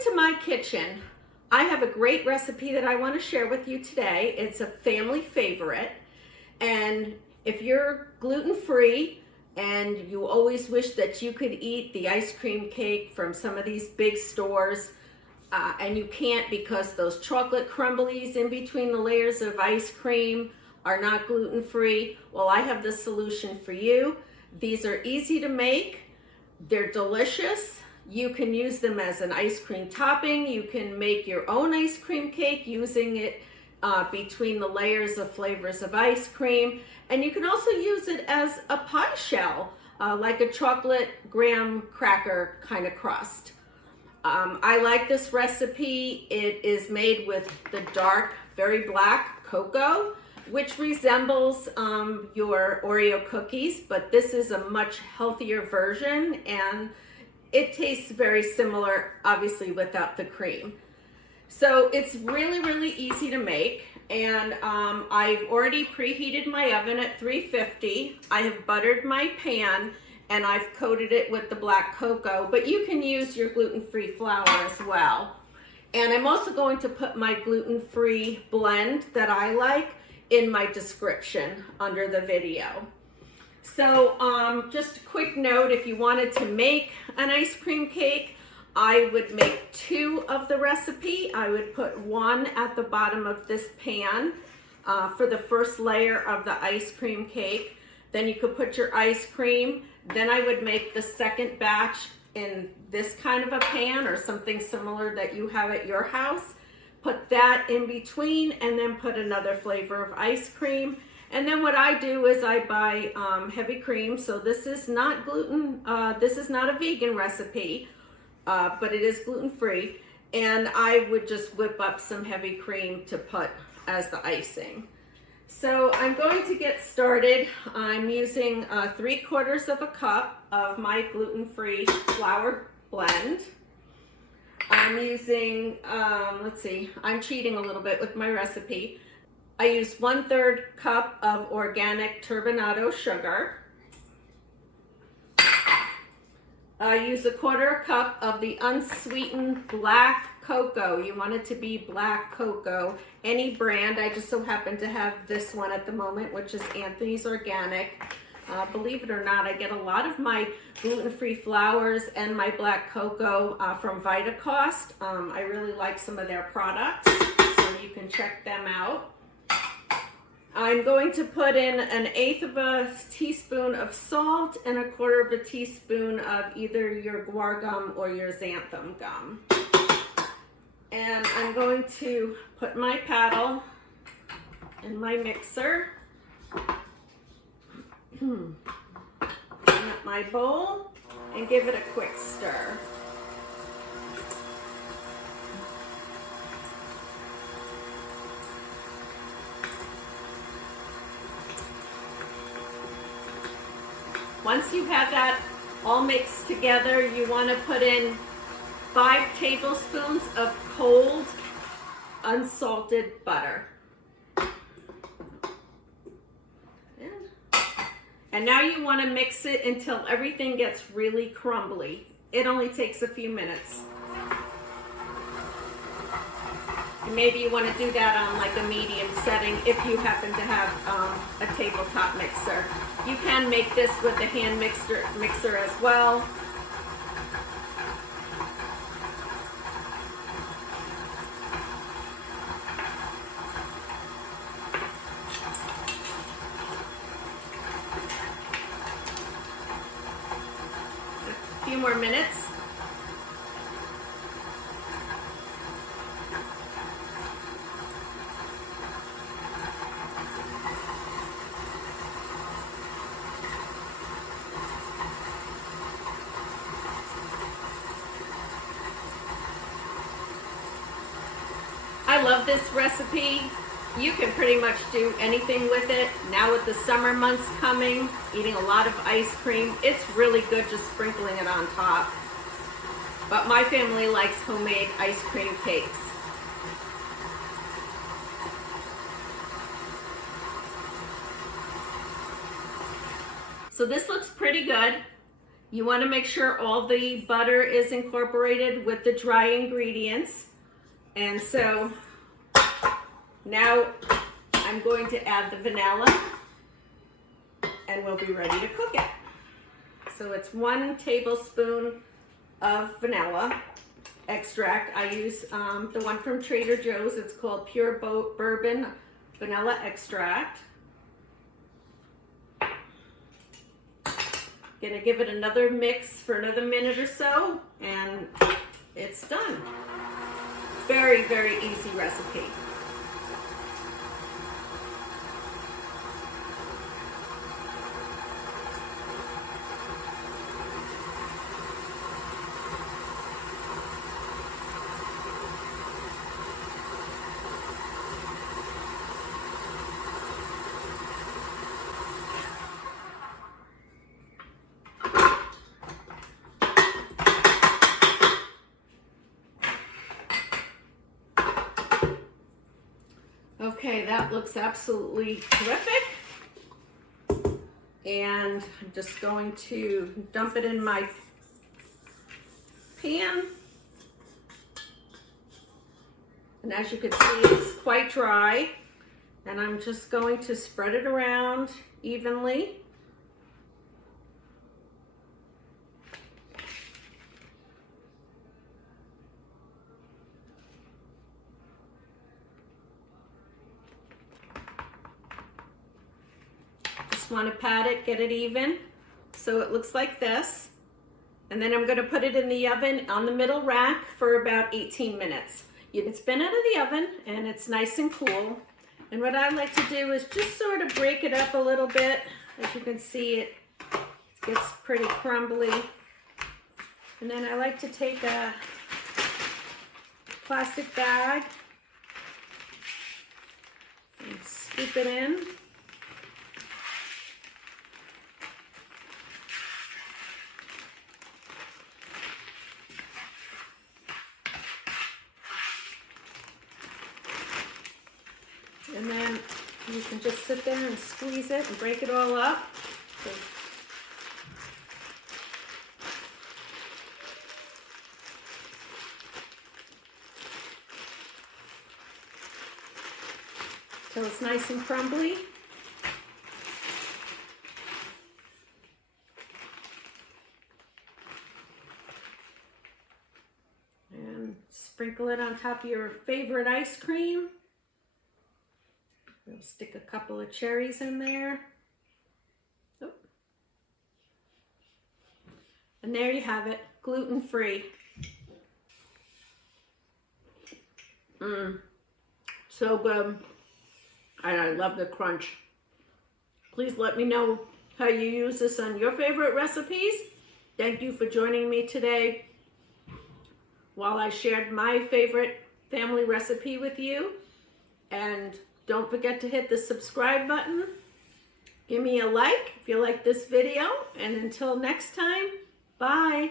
into my kitchen. I have a great recipe that I want to share with you today. It's a family favorite, and if you're gluten-free and you always wish that you could eat the ice cream cake from some of these big stores, and you can't because those chocolate crumblies in between the layers of ice cream are not gluten-free, well, I have the solution for you. These are easy to make. They're delicious. You can use them as an ice cream topping. You can make your own ice cream cake using it between the layers of flavors of ice cream. And you can also use it as a pie shell, like a chocolate graham cracker kind of crust. I like this recipe. It is made with the dark, very black cocoa, which resembles your Oreo cookies, but this is a much healthier version, and it tastes very similar, obviously without the cream. So it's really, really easy to make, and I've already preheated my oven at 350. I have buttered my pan, and I've coated it with the black cocoa, but you can use your gluten-free flour as well. And I'm also going to put my gluten-free blend that I like in my description under the video. So just a quick note, if you wanted to make an ice cream cake, I would make 2 of the recipe. I would put 1 at the bottom of this pan for the first layer of the ice cream cake. Then you could put your ice cream. Then I would make the second batch in this kind of a pan or something similar that you have at your house. Put that in between and then put another flavor of ice cream. And then what I do is I buy heavy cream. So this is not gluten, this is not a vegan recipe, but it is gluten-free. And I would just whip up some heavy cream to put as the icing. So I'm going to get started. I'm using 3/4 of a cup of my gluten-free flour blend. I'm using, let's see, I'm cheating a little bit with my recipe. I use 1/3 cup of organic turbinado sugar. I use 1/4 cup of the unsweetened black cocoa. You want it to be black cocoa, any brand. I just so happen to have this one at the moment, which is Anthony's Organic. Believe it or not, I get a lot of my gluten-free flours and my black cocoa from Vitacost. I really like some of their products, so you can check them out. I'm going to put in 1/8 of a teaspoon of salt and 1/4 of a teaspoon of either your guar gum or your xanthan gum. And I'm going to put my paddle in my mixer. Clean up my bowl and give it a quick stir. Once you have that all mixed together, you want to put in 5 tablespoons of cold, unsalted butter. And now you want to mix it until everything gets really crumbly. It only takes a few minutes. And maybe you want to do that on like a medium setting if you happen to have a tabletop mixer. You can make this with a hand mixer as well. A few more minutes. I love this recipe. You can pretty much do anything with it. Now with the summer months coming, eating a lot of ice cream, it's really good just sprinkling it on top. But my family likes homemade ice cream cakes. So this looks pretty good. You want to make sure all the butter is incorporated with the dry ingredients. And so now I'm going to add the vanilla and we'll be ready to cook it. So it's 1 tablespoon of vanilla extract. I use the one from Trader Joe's. It's called Pure Bourbon Vanilla Extract. Gonna give it another mix for another minute or so, and it's done. Very, very easy recipe. Okay, that looks absolutely terrific. And I'm just going to dump it in my pan. And as you can see, it's quite dry. And I'm just going to spread it around evenly. Want to pat it, get it even, so it looks like this. And then I'm going to put it in the oven on the middle rack for about 18 minutes. It's been out of the oven and it's nice and cool. And what I like to do is just sort of break it up a little bit. As you can see, it gets pretty crumbly. And then I like to take a plastic bag and scoop it in. And then you can just sit there and squeeze it and break it all up. So it's nice and crumbly. And sprinkle it on top of your favorite ice cream. We'll stick a couple of cherries in there. Oh. And there you have it, gluten-free. So good. And I love the crunch. Please let me know how you use this on your favorite recipes. Thank you for joining me today while I shared my favorite family recipe with you. And don't forget to hit the subscribe button. Give me a like if you like this video. And until next time, bye.